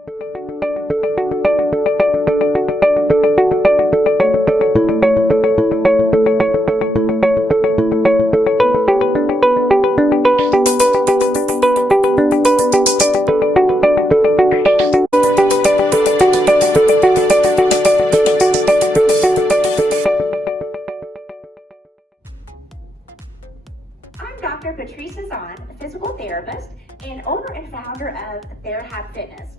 I'm Dr. Patrice Zahn, a physical therapist and owner and founder of TheraHab Fitness.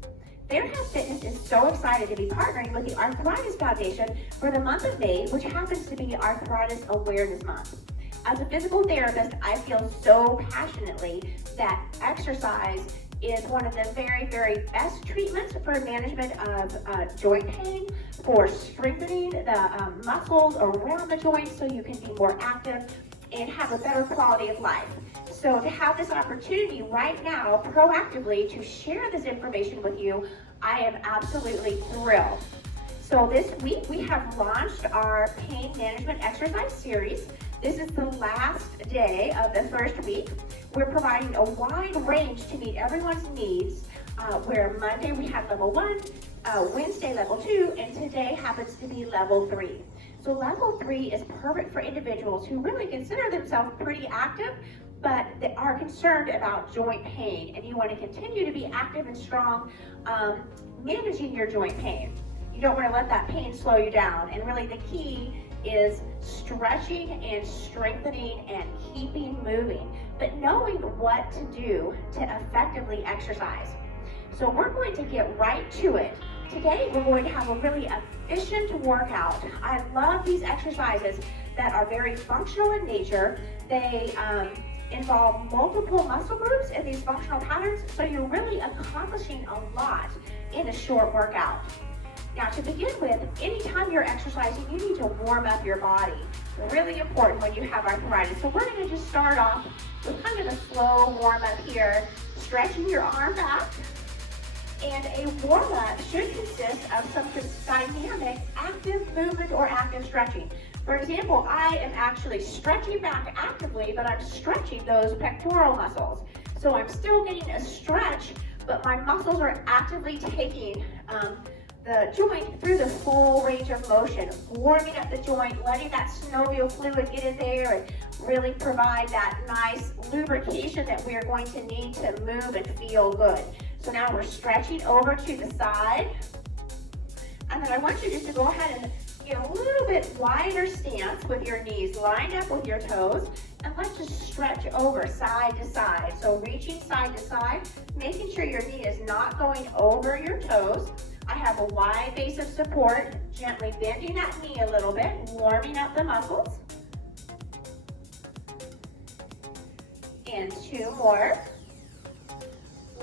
TheraHab Fitness is so excited to be partnering with the Arthritis Foundation for the month of May, which happens to be Arthritis Awareness Month. As a physical therapist, I feel so passionately that exercise is one of the very, very best treatments for management of joint pain, for strengthening the muscles around the joints so you can be more active and have a better quality of life. So to have this opportunity right now, proactively, to share this information with you, I am absolutely thrilled. So this week we have launched our pain management exercise series. This is the last day of the first week. We're providing a wide range to meet everyone's needs, where Monday we have level 1, Wednesday level 2, and today happens to be level 3. So level 3 is perfect for individuals who really consider themselves pretty active, but they are concerned about joint pain, and you want to continue to be active and strong, managing your joint pain. You don't want to let that pain slow you down, and really the key is stretching and strengthening and keeping moving, but knowing what to do to effectively exercise. So we're going to get right to it. Today we're going to have a really efficient workout. I love these exercises that are very functional in nature. They involve multiple muscle groups in these functional patterns, so you're really accomplishing a lot in a short workout. Now, to begin with, anytime you're exercising, you need to warm up your body. Really important when you have arthritis. So we're going to just start off with kind of a slow warm up here, stretching your arm back. And a warm up should consist of some dynamic active movement or active stretching. For example, I am actually stretching back actively, but I'm stretching those pectoral muscles. So I'm still getting a stretch, but my muscles are actively taking the joint through the full range of motion, warming up the joint, letting that synovial fluid get in there and really provide that nice lubrication that we are going to need to move and feel good. So now we're stretching over to the side, and then I want you just to go ahead and get a little bit wider stance with your knees lined up with your toes, and let's just stretch over side to side. So reaching side to side, making sure your knee is not going over your toes. I have a wide base of support, gently bending that knee a little bit, warming up the muscles. And 2 more.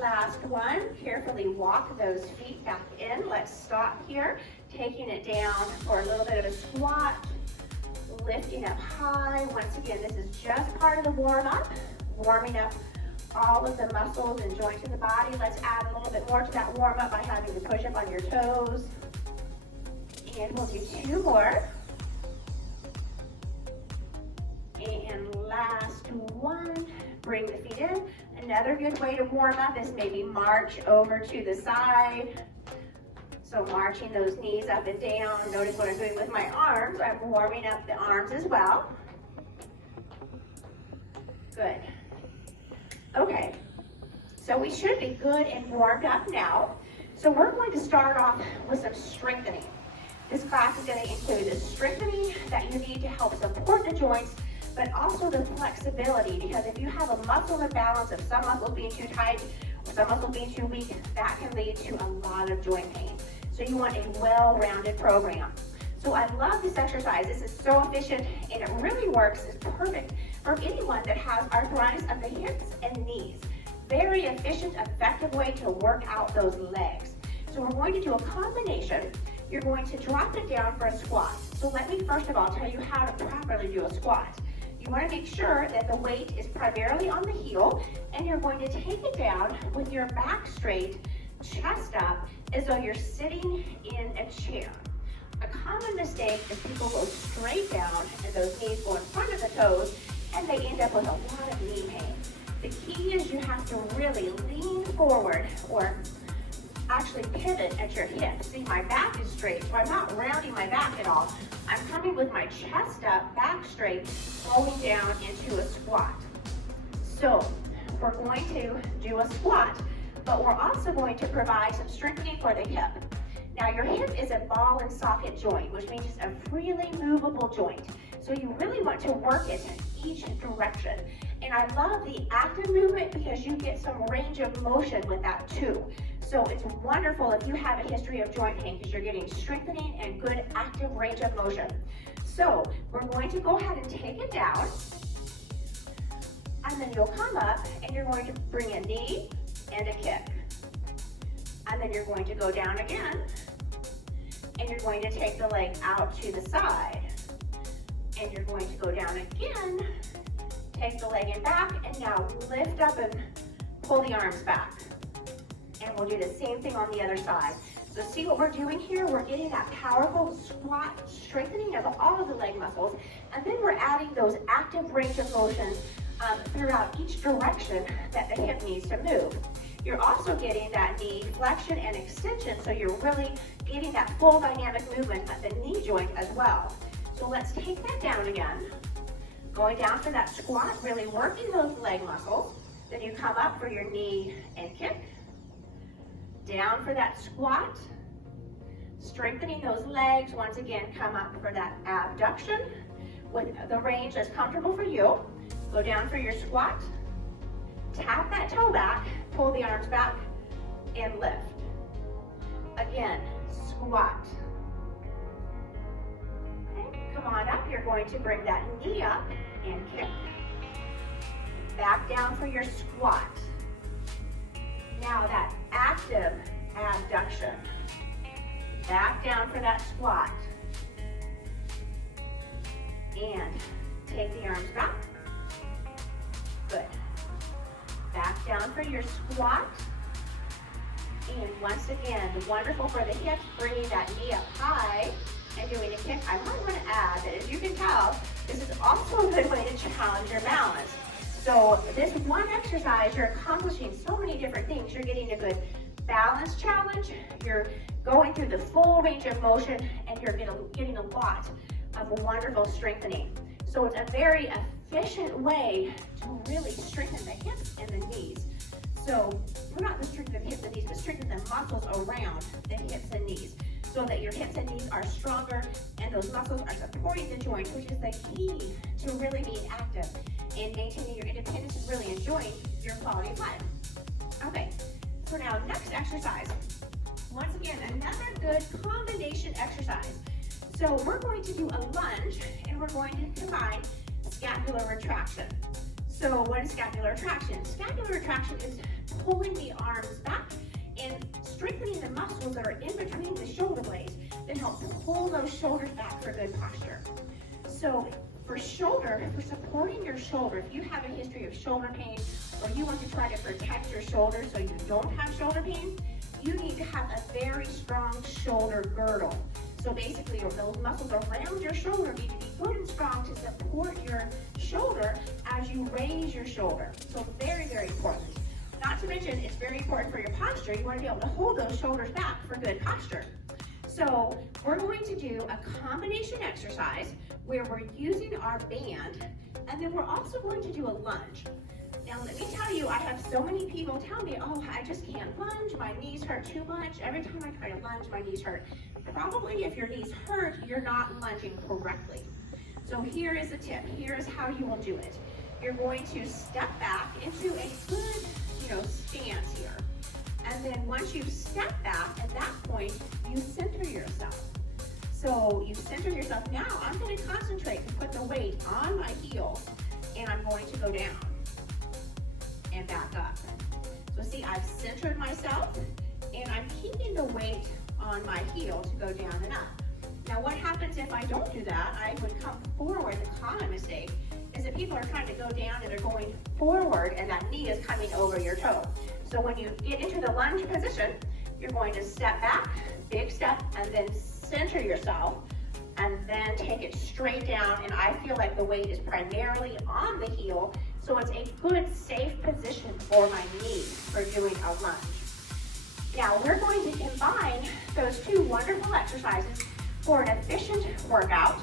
Last one, carefully walk those feet back in. Let's stop here, taking it down for a little bit of a squat, lifting up high. Once again, this is just part of the warm-up, warming up all of the muscles and joints in the body. Let's add a little bit more to that warm-up by having to push up on your toes. And we'll do 2 more. And last one, bring the feet in. Another good way to warm up is maybe march over to the side. So marching those knees up and down. Notice what I'm doing with my arms. I'm warming up the arms as well. Good. Okay, so we should be good and warmed up now. So we're going to start off with some strengthening. This class is going to include the strengthening that you need to help support the joints, but also the flexibility, because if you have a muscle imbalance of some muscles being too tight or some muscles being too weak, that can lead to a lot of joint pain. So you want a well-rounded program. So I love this exercise. This is so efficient, and it really works. It's perfect for anyone that has arthritis of the hips and knees. Very efficient, effective way to work out those legs. So we're going to do a combination. You're going to drop it down for a squat. So let me first of all tell you how to properly do a squat. You want to make sure that the weight is primarily on the heel, and you're going to take it down with your back straight, chest up, as though you're sitting in a chair. A common mistake is people go straight down and those knees go in front of the toes, and they end up with a lot of knee pain. The key is you have to really lean forward or actually pivot at your hips. See, my back is straight, so I'm not rounding my back at all. I'm coming with my chest up, back straight, rolling down into a squat. So we're going to do a squat, but we're also going to provide some strengthening for the hip. Now your hip is a ball and socket joint, which means it's a freely movable joint. So you really want to work it in each direction. And I love the active movement because you get some range of motion with that too. So it's wonderful if you have a history of joint pain because you're getting strengthening and good active range of motion. So we're going to go ahead and take it down. And then you'll come up and you're going to bring a knee and a kick. And then you're going to go down again. And you're going to take the leg out to the side. And you're going to go down again, take the leg in back, and now lift up and pull the arms back. And we'll do the same thing on the other side. So see what we're doing here? We're getting that powerful squat, strengthening of all of the leg muscles, and then we're adding those active range of motion throughout each direction that the hip needs to move. You're also getting that knee flexion and extension, so you're really getting that full dynamic movement at the knee joint as well. So let's take that down again. Going down for that squat, really working those leg muscles. Then you come up for your knee and kick. Down for that squat. Strengthening those legs. Once again, come up for that abduction with the range that's comfortable for you. Go down for your squat. Tap that toe back, pull the arms back, and lift. Again, squat. Okay, come on up. You're going to bring that knee up and kick. Back down for your squat. Now that active abduction. Back down for that squat. And take the arms back. Good. Back down for your squat. And once again, wonderful for the hips, bringing that knee up high and doing a kick. I might want to add that, as you can tell, this is also a good way to challenge your balance. So this one exercise, you're accomplishing so many different things. You're getting a good balance challenge. You're going through the full range of motion, and you're getting a lot of wonderful strengthening. So it's a very efficient way to really strengthen the hips and the knees. So we're not just strengthening the hips and knees, but strengthen the muscles around the hips and knees so that your hips and knees are stronger and those muscles are supporting the joint, which is the key to really being active and maintaining your independence and really enjoying your quality of life. Okay, so now next exercise. Once again, another good combination exercise. So we're going to do a lunge and we're going to combine scapular retraction. So what is scapular retraction? Scapular retraction is pulling the arms back and strengthening the muscles that are in between the shoulder blades that help pull those shoulders back for good posture. So for shoulder, for supporting your shoulder, if you have a history of shoulder pain or you want to try to protect your shoulder so you don't have shoulder pain, you need to have a very strong shoulder girdle. So basically, those muscles around your shoulder need to be good and strong to support your shoulder as you raise your shoulder. So very, very important. Not to mention, it's very important for your posture. You want to be able to hold those shoulders back for good posture. So we're going to do a combination exercise where we're using our band, and then we're also going to do a lunge. Now let me tell you, I have so many people tell me, oh, I just can't lunge, my knees hurt too much. Every time I try to lunge, my knees hurt. Probably if your knees hurt, you're not lunging correctly. So here is a tip, here's how you will do it. You're going to step back into a good, stance here. And then once you've stepped back, at that point, you center yourself. So you center yourself. Now I'm going to concentrate to put the weight on my heel, and I'm going to go down and back up. So see, I've centered myself, and I'm keeping the weight on my heel to go down and up. Now what happens if I don't do that? I would come forward. The common mistake is that people are trying to go down and they're going forward and that knee is coming over your toe. So when you get into the lunge position, you're going to step back, big step, and then center yourself, and then take it straight down. And I feel like the weight is primarily on the heel, so it's a good, safe position for my knee for doing a lunge. Now we're going to combine those two wonderful exercises for an efficient workout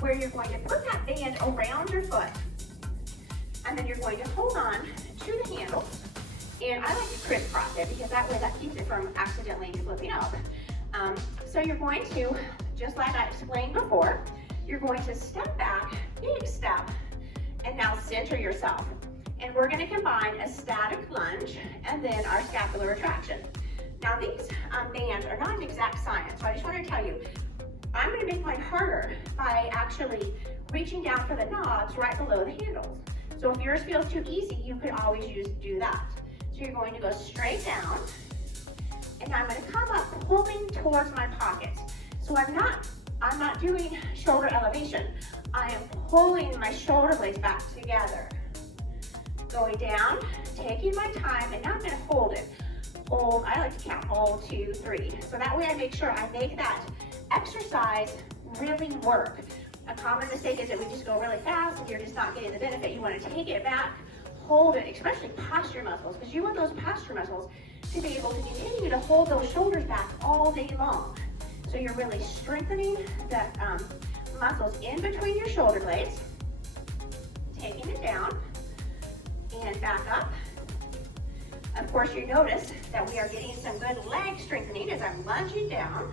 where you're going to put that band around your foot and then you're going to hold on to the handles. And I like to crisscross it because that way that keeps it from accidentally flipping up. So you're going to, just like I explained before, you're going to step back, big step, and now center yourself. And we're going to combine a static lunge and then our scapular retraction. Now these bands are not an exact science, so I just want to tell you, I'm going to make mine harder by actually reaching down for the knobs right below the handles. So if yours feels too easy, you could always do that. So you're going to go straight down, and I'm going to come up pulling towards my pockets. So I'm not doing shoulder elevation. I am pulling my shoulder blades back together. Going down, taking my time, and now I'm going to hold it. Hold, I like to count, 1, 2, 3. So that way I make sure I make that exercise really work. A common mistake is that we just go really fast and you're just not getting the benefit. You want to take it back, hold it, especially posture muscles, because you want those posture muscles to be able to continue to hold those shoulders back all day long. So you're really strengthening the muscles in between your shoulder blades, taking it down and back up. Of course, you notice that we are getting some good leg strengthening as I'm lunging down,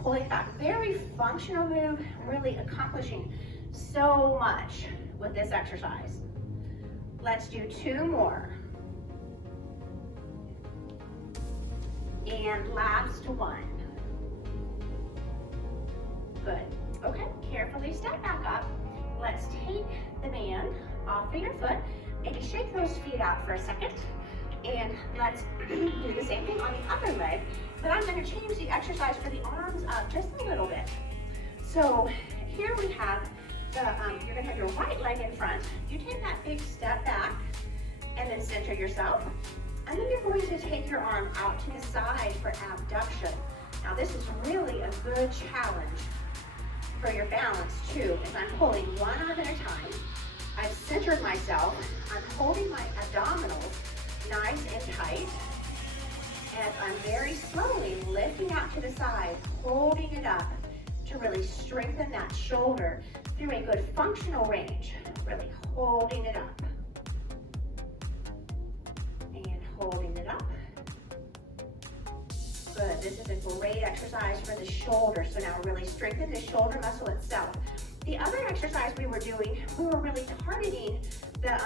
pulling back. Very functional move, really accomplishing so much with this exercise. Let's do 2 more. And last one. Good. Okay, carefully step back up. Let's take the band off of your foot. Maybe shake those feet out for a second. And let's do the same thing on the other leg, but I'm going to change the exercise for the arms up just a little bit. So here we have you're going to have your right leg in front. You take that big step back and then center yourself. And then you're going to take your arm out to the side for abduction. Now this is really a good challenge for your balance too, as I'm pulling one arm at a time. I've centered myself. I'm holding my abdominals nice and tight, as I'm very slowly lifting out to the side, holding it up to really strengthen that shoulder through a good functional range, really holding it up and holding it up. Good, this is a great exercise for the shoulder, so now really strengthen the shoulder muscle itself. The other exercise we were doing, we were really targeting the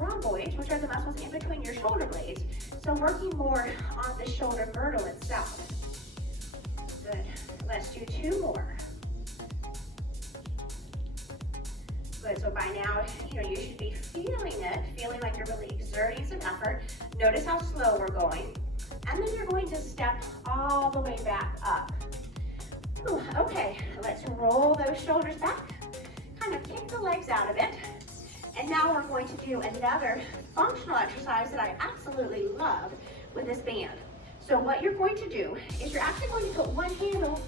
rhomboids, which are the muscles in between your shoulder blades. So working more on the shoulder girdle itself. Good. Let's do 2 more. Good. So by now, you should be feeling it, feeling like you're really exerting some effort. Notice how slow we're going. And then you're going to step all the way back up. Ooh, okay, let's roll those shoulders back. Kind of kick the legs out of it. And now we're going to do another functional exercise that I absolutely love with this band. So what you're going to do is you're actually going to put one handle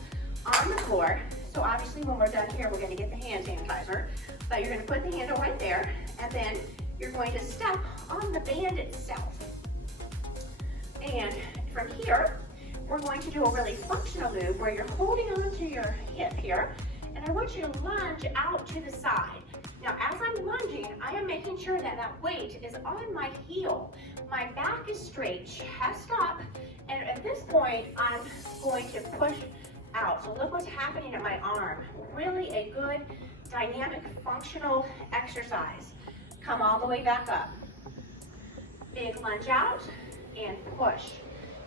on the floor. So obviously when we're done here, we're going to get the hand sanitizer. But you're going to put the handle right there, and then you're going to step on the band itself. And from here, we're going to do a really functional move where you're holding onto your hip here, and I want you to lunge out to the side. Now, as I'm lunging, I am making sure that that weight is on my heel. My back is straight, chest up, and at this point, I'm going to push out. So look what's happening at my arm. Really a good, dynamic, functional exercise. Come all the way back up. Big lunge out and push.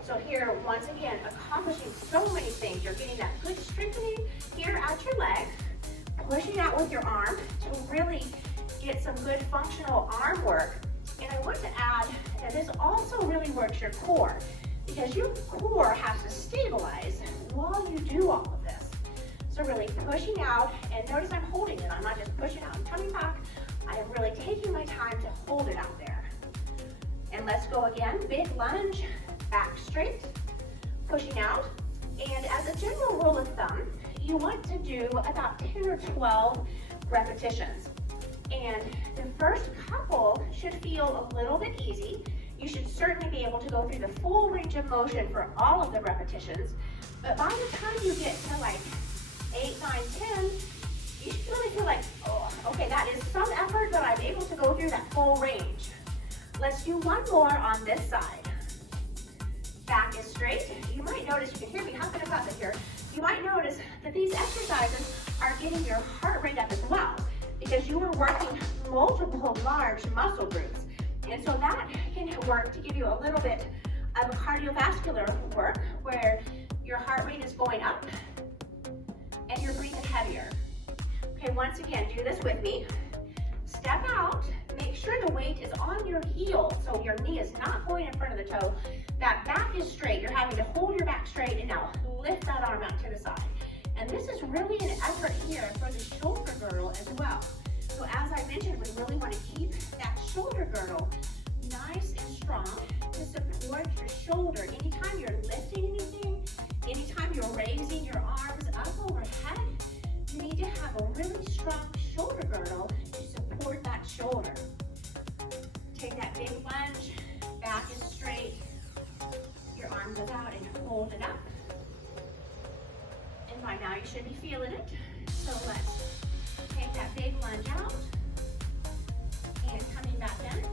So here, once again, accomplishing so many things. You're getting that good strengthening here at your leg, pushing out with your arm to really get some good functional arm work. And I want to add that this also really works your core, because your core has to stabilize while you do all of this. So really pushing out, and notice I'm holding it. I'm not just pushing out and coming back. I am really taking my time to hold it out there. And let's go again, big lunge, back straight, pushing out. And as a general rule of thumb, you want to do about 10 or 12 repetitions. And the first couple should feel a little bit easy. you should certainly be able to go through the full range of motion for all of the repetitions. But by the time you get to like 8, 9, 10, you should really feel like, oh, okay, that is some effort, but I'm able to go through that full range. Let's do one more on this side. Back is straight. You might notice, you can hear me huffing and puffing here, you might notice that these exercises are getting your heart rate up as well, because you are working multiple large muscle groups. And so that can work to give you a little bit of a cardiovascular work where your heart rate is going up and you're breathing heavier. Okay, once again, do this with me. Step out, make sure the weight is on your heel, so your knee is not going in front of the toe. That back is straight. You're having to hold your back straight and now lift that arm out to the side. And this is really an effort here for the shoulder girdle as well. So as I mentioned, we really want to keep that shoulder girdle nice and strong to support your shoulder. Anytime you're lifting anything, anytime you're raising your arms up overhead, you need to have a really strong shoulder girdle to support that shoulder. Take that big lunge, back is straight, your arm goes out and hold it up. And by now you should be feeling it. So let's take that big lunge out and coming back in.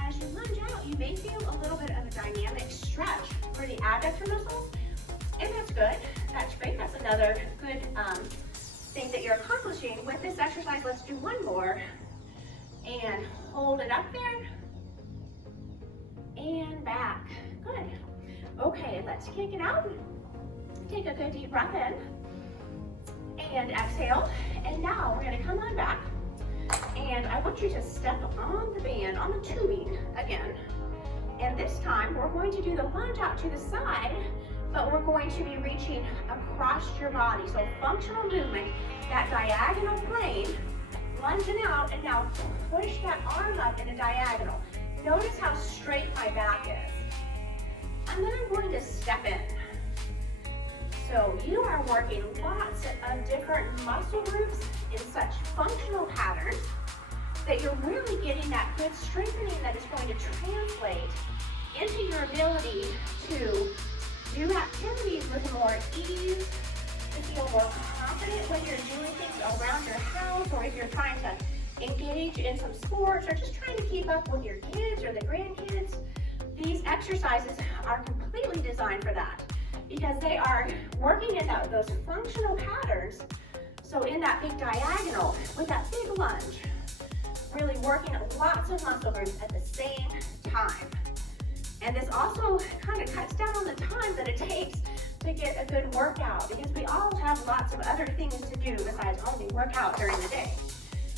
As you lunge out, you may feel a little bit of a dynamic stretch for the adductor muscles, and that's good. That's great. That's another good thing that you're accomplishing with this exercise. Let's do one more and hold it up there and back. Good. Okay, let's kick it out. Take a good deep breath in and exhale. And now we're going to come on back. And I want you to step on the band, on the tubing again. And this time we're going to do the lunge out to the side, but we're going to be reaching across your body. So functional movement, that diagonal plane, lunging out, and now push that arm up in a diagonal. Notice how straight my back is. And then I'm going to step in. So you are working lots of different muscle groups in such functional patterns that you're really getting that good strengthening that is going to translate into your ability to do activities with more ease, to feel more confident when you're doing things around your house, or if you're trying to engage in some sports, or just trying to keep up with your kids or the grandkids. These exercises are completely designed for that, because they are working in those functional patterns. So in that big diagonal, with that big lunge, really working lots of muscle groups at the same time. And this also kind of cuts down on the time that it takes to get a good workout, because we all have lots of other things to do besides only work out during the day.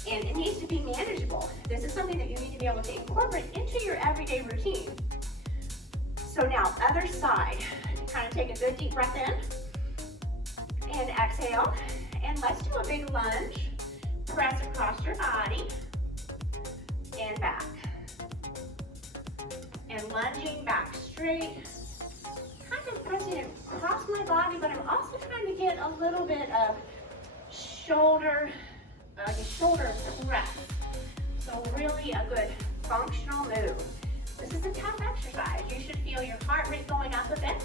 And it needs to be manageable. This is something that you need to be able to incorporate into your everyday routine. So now, other side. Kind of take a good deep breath in and exhale. And let's do a big lunge. Press across your body and back. And lunging back straight. Kind of pressing it across my body, but I'm also trying to get a little bit of shoulder press. So really a good functional move. This is a tough exercise. You should feel your heart rate going up a bit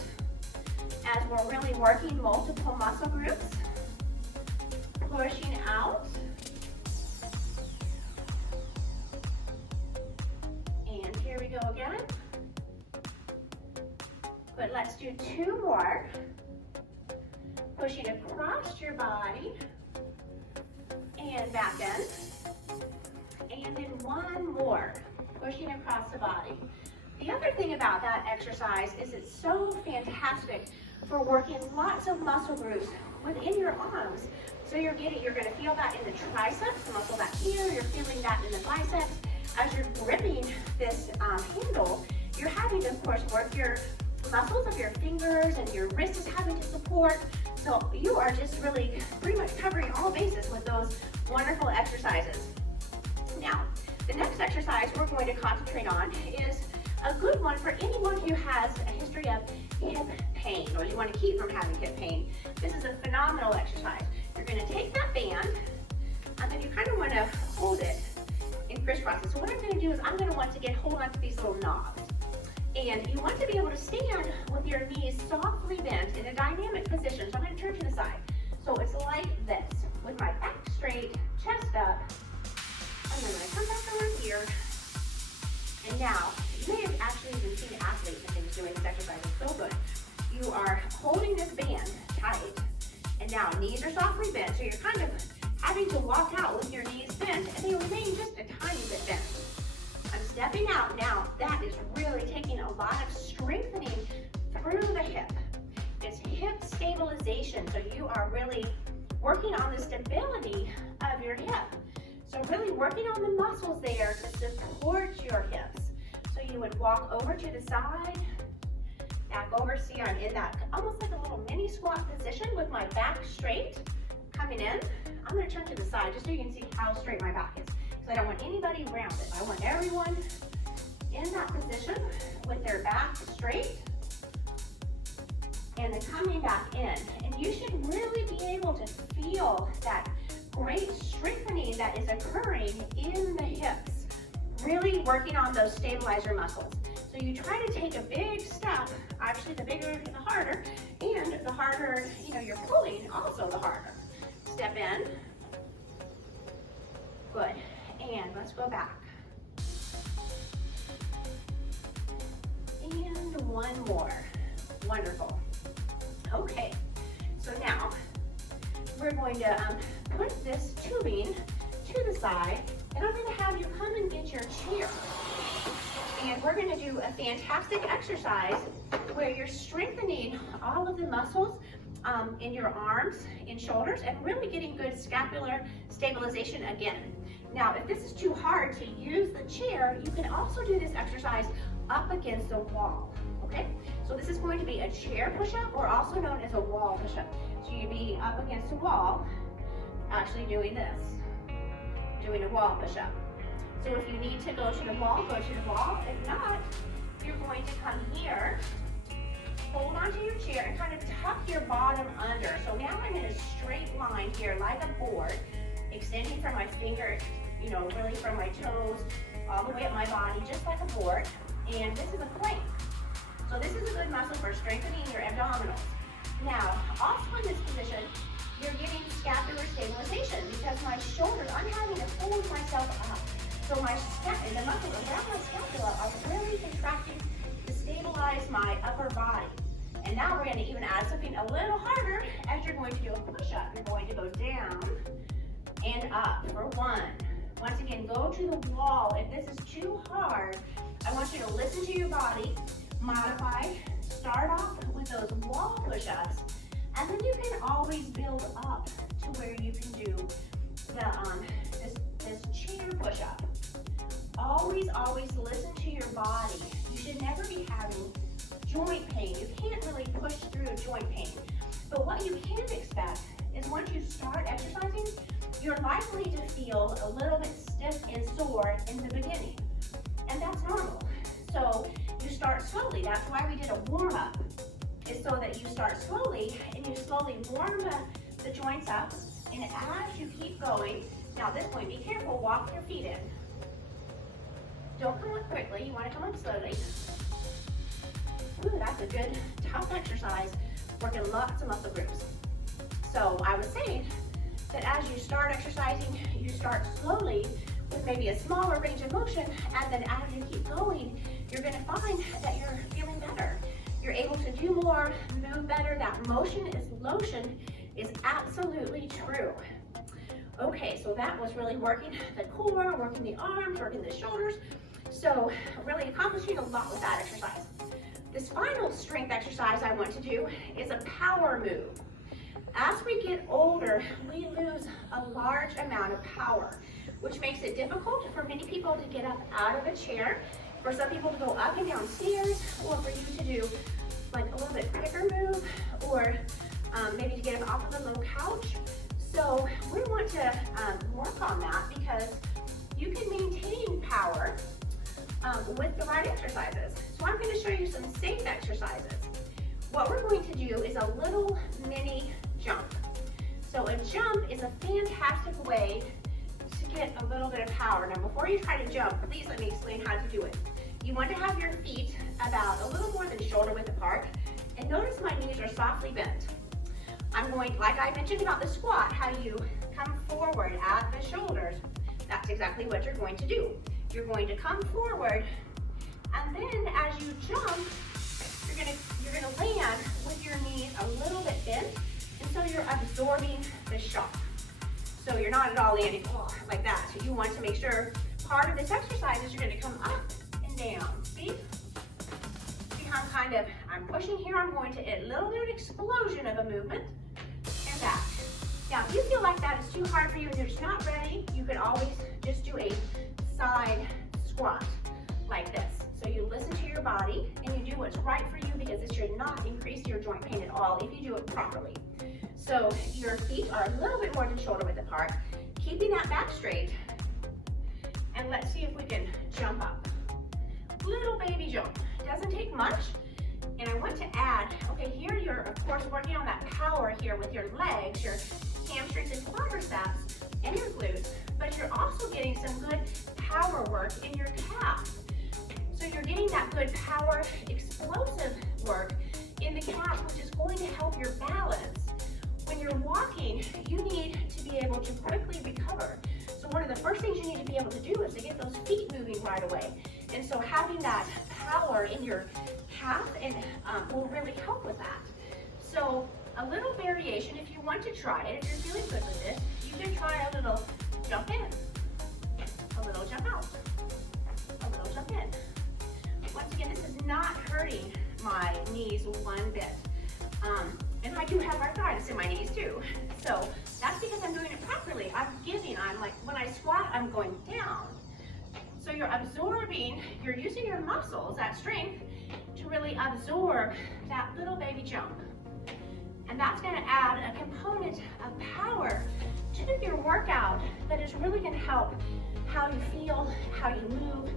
as we're really working multiple muscle groups. Pushing out. And here we go again. Good, let's do 2 more. Pushing across your body and back in. And then 1 more, pushing across the body. The other thing about that exercise is it's so fantastic for working lots of muscle groups within your arms. So you're going to feel that in the triceps, the muscle back here, you're feeling that in the biceps. As you're gripping this handle, you're having to, of course, work your muscles of your fingers, and your wrist is having to support. So you are just really pretty much covering all bases with those wonderful exercises. Now, the next exercise we're going to concentrate on is a good one for anyone who has a history of hip pain, or you want to keep from having hip pain. This is a phenomenal exercise. You're going to take that band, and then you kind of want to hold it in crisscrosses. So what I'm gonna do is I'm gonna once again hold on to these little knobs. And you want to be able to stand with your knees softly bent in a dynamic position. So I'm gonna turn to the side. So it's like this, with my back straight, chest up, and then I'm gonna come back around here. And now, you may have actually even seen athletes and things doing this exercise. It's so good. You are holding this band tight, and now knees are softly bent, so you're kind of having to walk out with your knees bent, and they remain just a tiny bit bent. I'm stepping out now. That is really taking a lot of strengthening through the hip. It's hip stabilization, so you are really working on the stability of your hip. So really working on the muscles there to support your hips. So you would walk over to the side, back over. See, I'm in that almost like a little mini squat position with my back straight, coming in. I'm gonna turn to the side just so you can see how straight my back is. Because I don't want anybody rounded. I want everyone in that position with their back straight and then coming back in. And you should really be able to feel that great strengthening that is occurring in the hips, really working on those stabilizer muscles. So you try to take a big step, actually the bigger the harder, and the harder you're pulling, also the harder. Step in, good, and let's go back. And one more, wonderful. Okay, so now we're going to put this tubing to the side, and I'm going to have you come and get your chair. And we're going to do a fantastic exercise where you're strengthening all of the muscles in your arms and shoulders and really getting good scapular stabilization again. Now, if this is too hard to use the chair, you can also do this exercise up against the wall, okay? So this is going to be a chair push-up, or also known as a wall push-up. So you'd be up against a wall, actually doing this, doing a wall push-up. So if you need to go to the wall, go to the wall. If not, you're going to come here, hold onto your chair, and kind of tuck your bottom under. So now I'm in a straight line here, like a board, extending from my finger, really from my toes, all the way up my body, just like a board. And this is a plank. So this is a good muscle for strengthening your abdominals. Now, also in this position, you're getting scapular stabilization because my shoulders, I'm having to hold myself up. So the muscles around my scapula are really contracting to stabilize my upper body. And now we're going to even add something a little harder as you're going to do a push-up. You're going to go down and up for one. Once again, go to the wall. If this is too hard, I want you to listen to your body, modify, start off with those wall push-ups, and then you can always build up to where you can do this chair push-up. Always listen to your body. You should never be having joint pain. You can't really push through joint pain. But what you can expect is once you start exercising, you're likely to feel a little bit stiff and sore in the beginning. And that's normal. So you start slowly. That's why we did a warm-up, is so that you start slowly and you slowly warm the joints up. And as you keep going, now at this point, be careful, walk your feet in. Don't come up quickly, you want to come up slowly. Ooh, that's a good, tough exercise, working lots of muscle groups. So I was saying that as you start exercising, you start slowly with maybe a smaller range of motion, and then as you keep going, you're going to find that you're feeling better. You're able to do more, move better. That motion is lotion is absolutely true. Okay, so that was really working the core, working the arms, working the shoulders. So really accomplishing a lot with that exercise. This final strength exercise I want to do is a power move. As we get older, we lose a large amount of power, which makes it difficult for many people to get up out of a chair, for some people to go up and down stairs, or for you to do like a little bit quicker move, or maybe to get up off of a low couch. So we want to work on that because you can maintain power with the right exercises. So I'm going to show you some safe exercises. What we're going to do is a little mini jump. So a jump is a fantastic way to get a little bit of power. Now, before you try to jump, please let me explain how to do it. You want to have your feet about a little more than shoulder width apart, and notice my knees are softly bent. I'm going, like I mentioned about the squat, how you come forward at the shoulders. That's exactly what you're going to do. You're going to come forward, and then as you jump, you're gonna land with your knees a little bit bent, and so you're absorbing the shock. So you're not at all landing like that. So you want to make sure part of this exercise is you're gonna come up and down. See how I'm pushing here. I'm going to a little bit of explosion of a movement and back. Now, if you feel like that is too hard for you and you're just not ready, you could always just do a side squat like this. So you listen to your body and you do what's right for you, because it should not increase your joint pain at all if you do it properly. So your feet are a little bit more than shoulder width apart, keeping that back straight. And let's see if we can jump up. Little baby jump. Doesn't take much. And I want to add, okay, here you're of course working on that power here with your legs, your hamstrings and quadriceps, and your glutes, but you're also getting some good power work in your calf. So you're getting that good power, explosive work in the calf, which is going to help your balance. When you're walking, you need to be able to quickly recover. So one of the first things you need to be able to do is to get those feet moving right away. And so having that power in your calf will really help with that. So a little variation, if you want to try it, if you're feeling good with this, you can try a little jump in, a little jump out, a little jump in. Once again, this is not hurting my knees one bit. And I do have arthritis in my knees too. So that's because I'm doing it properly. I'm like, when I squat, I'm going down. So you're absorbing, you're using your muscles, that strength, to really absorb that little baby jump. And that's gonna add a component of power to your workout that is really gonna help how you feel, how you move,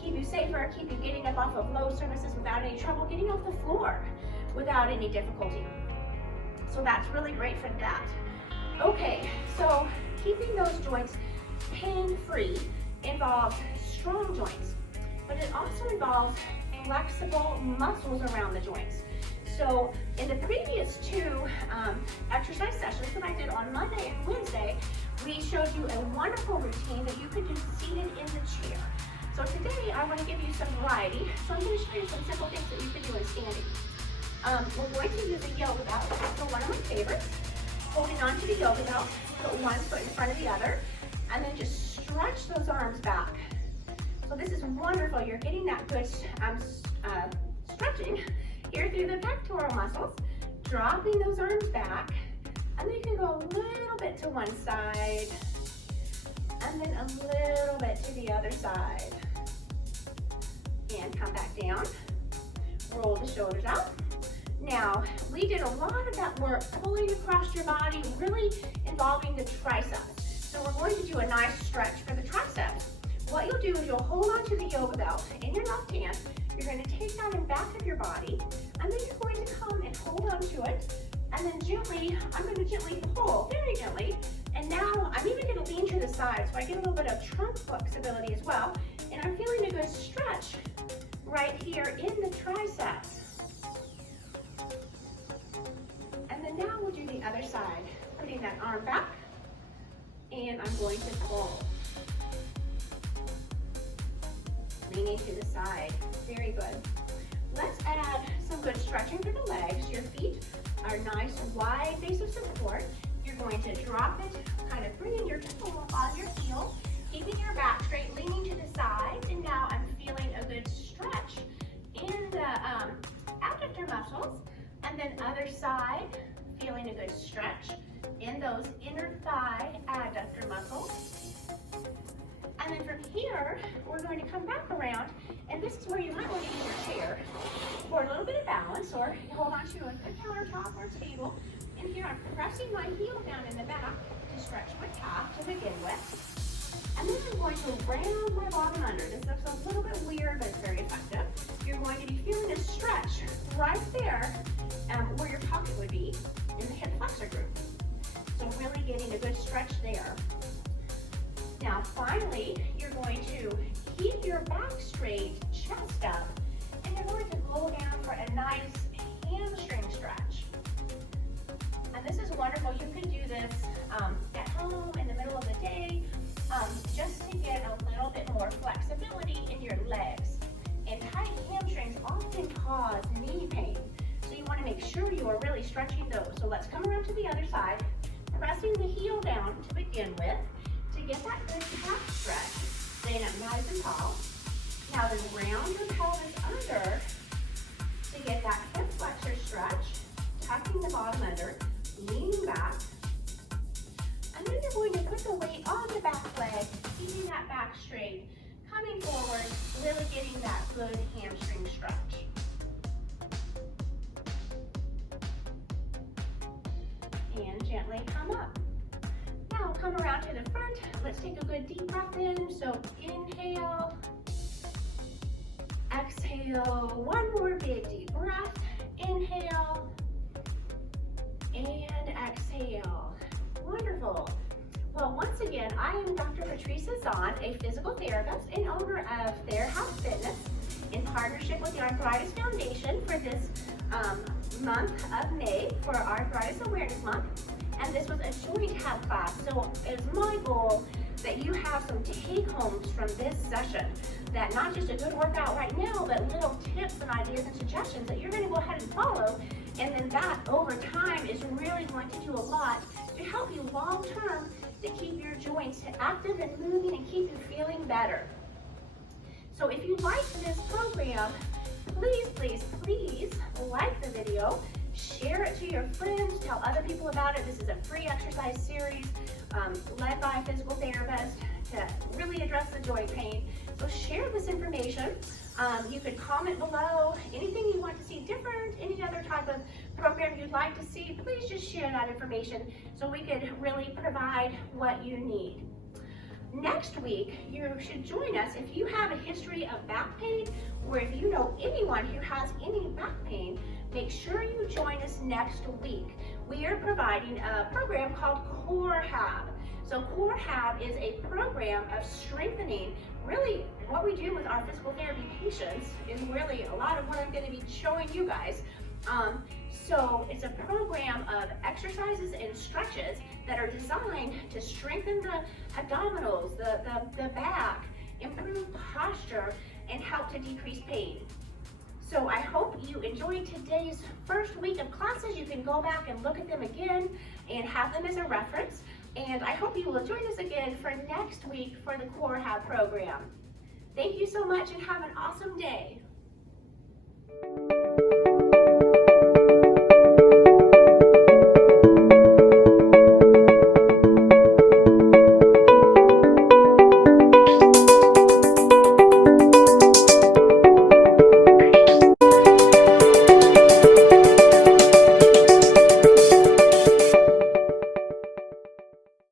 keep you safer, keep you getting up off of low surfaces without any trouble, getting off the floor without any difficulty. So that's really great for that. Okay, so keeping those joints pain-free involves strong joints, but it also involves flexible muscles around the joints. So in the previous two exercise sessions that I did on Monday and Wednesday, we showed you a wonderful routine that you could do seated in the chair. So today I want to give you some variety. So I'm going to show you some simple things that you can do in standing. We're going to use a yoga belt, so one of my favorites. Holding on to the yoga belt, put one foot in front of the other, and then just stretch those arms back. So this is wonderful. You're getting that good stretching here through the pectoral muscles, dropping those arms back, and then you can go a little bit to one side, and then a little bit to the other side. And come back down, roll the shoulders out. Now, we did a lot of that work pulling across your body, really involving the triceps. So we're going to do a nice stretch for the triceps. What you'll do is you'll hold on to the yoga belt in your left hand. You're going to take that in back of your body, and then you're going to come and hold on to it, and then gently, I'm going to gently pull, very gently, and now I'm even going to lean to the side so I get a little bit of trunk flexibility as well, and I'm feeling a good stretch right here in the triceps. And then now we'll do the other side, putting that arm back, and I'm going to pull. Leaning to the side, very good. Let's add some good stretching for the legs. Your feet are nice, wide base of support. You're going to drop it, kind of bringing your toe on your heel, keeping your back straight, leaning to the side, and now I'm feeling a good stretch in the abductor muscles, and then other side, feeling a good stretch in those inner thigh adductor muscles. And then from here, we're going to come back around, and this is where you might want to use your chair for a little bit of balance, or hold on to a good countertop or table. And here I'm pressing my heel down in the back to stretch my calf to begin with. And then I'm going to round my bottom under. This looks a little bit weird, but it's very effective. You're going to be feeling a stretch right there where your pocket would be in the hip flexor group. So really getting a good stretch there. Now finally, you're going to keep your back straight, chest up, and you're going to go down for a nice hamstring stretch. And this is wonderful. You can do this at home in the middle of the day, just to get a little bit more flexibility in your legs. And tight hamstrings often cause knee pain. So you want to make sure you are really stretching those. So let's come around to the other side, pressing the heel down to begin with to get that good calf stretch. Staying up nice and tall. Now then round your pelvis under to get that hip flexor stretch, tucking the bottom under, leaning back. And then you're going to put the weight on the back leg, keeping that back straight, coming forward, really getting that good hamstring stretch. And gently come up. Now come around to the front. Let's take a good deep breath in. So inhale, exhale, one more big deep breath. Inhale and exhale. Wonderful. Well, once again, I am Dr. Patrice Zahn, a physical therapist and owner of TheraHealth Fitness, in partnership with the Arthritis Foundation for this month of May for Arthritis Awareness Month. And this was a joint HAB class, so it's my goal that you have some take-homes from this session, that not just a good workout right now, but little tips and ideas and suggestions that you're going to go ahead and follow, and then that over time is really going to do a lot to help you long-term to keep your joints active and moving and keep you feeling better. So if you like this program, please, please, please like the video, share it to your friends, tell other people about it. This is a free exercise series led by a physical therapist to really address the joint pain. So share this information. You could comment below anything you want to see different, any other type of program you'd like to see. Please just share that information so we could really provide what you need. Next week, you should join us if you have a history of back pain, or if you know anyone who has any back pain. Make sure you join us next week. We are providing a program called CoreHab. So CoreHab is a program of strengthening. Really, what we do with our physical therapy patients is really a lot of what I'm going to be showing you guys. So it's a program of exercises and stretches that are designed to strengthen the abdominals, the back, improve posture, and help to decrease pain. So I hope you enjoyed today's first week of classes. You can go back and look at them again and have them as a reference. And I hope you will join us again for next week for the CoreHab program. Thank you so much and have an awesome day.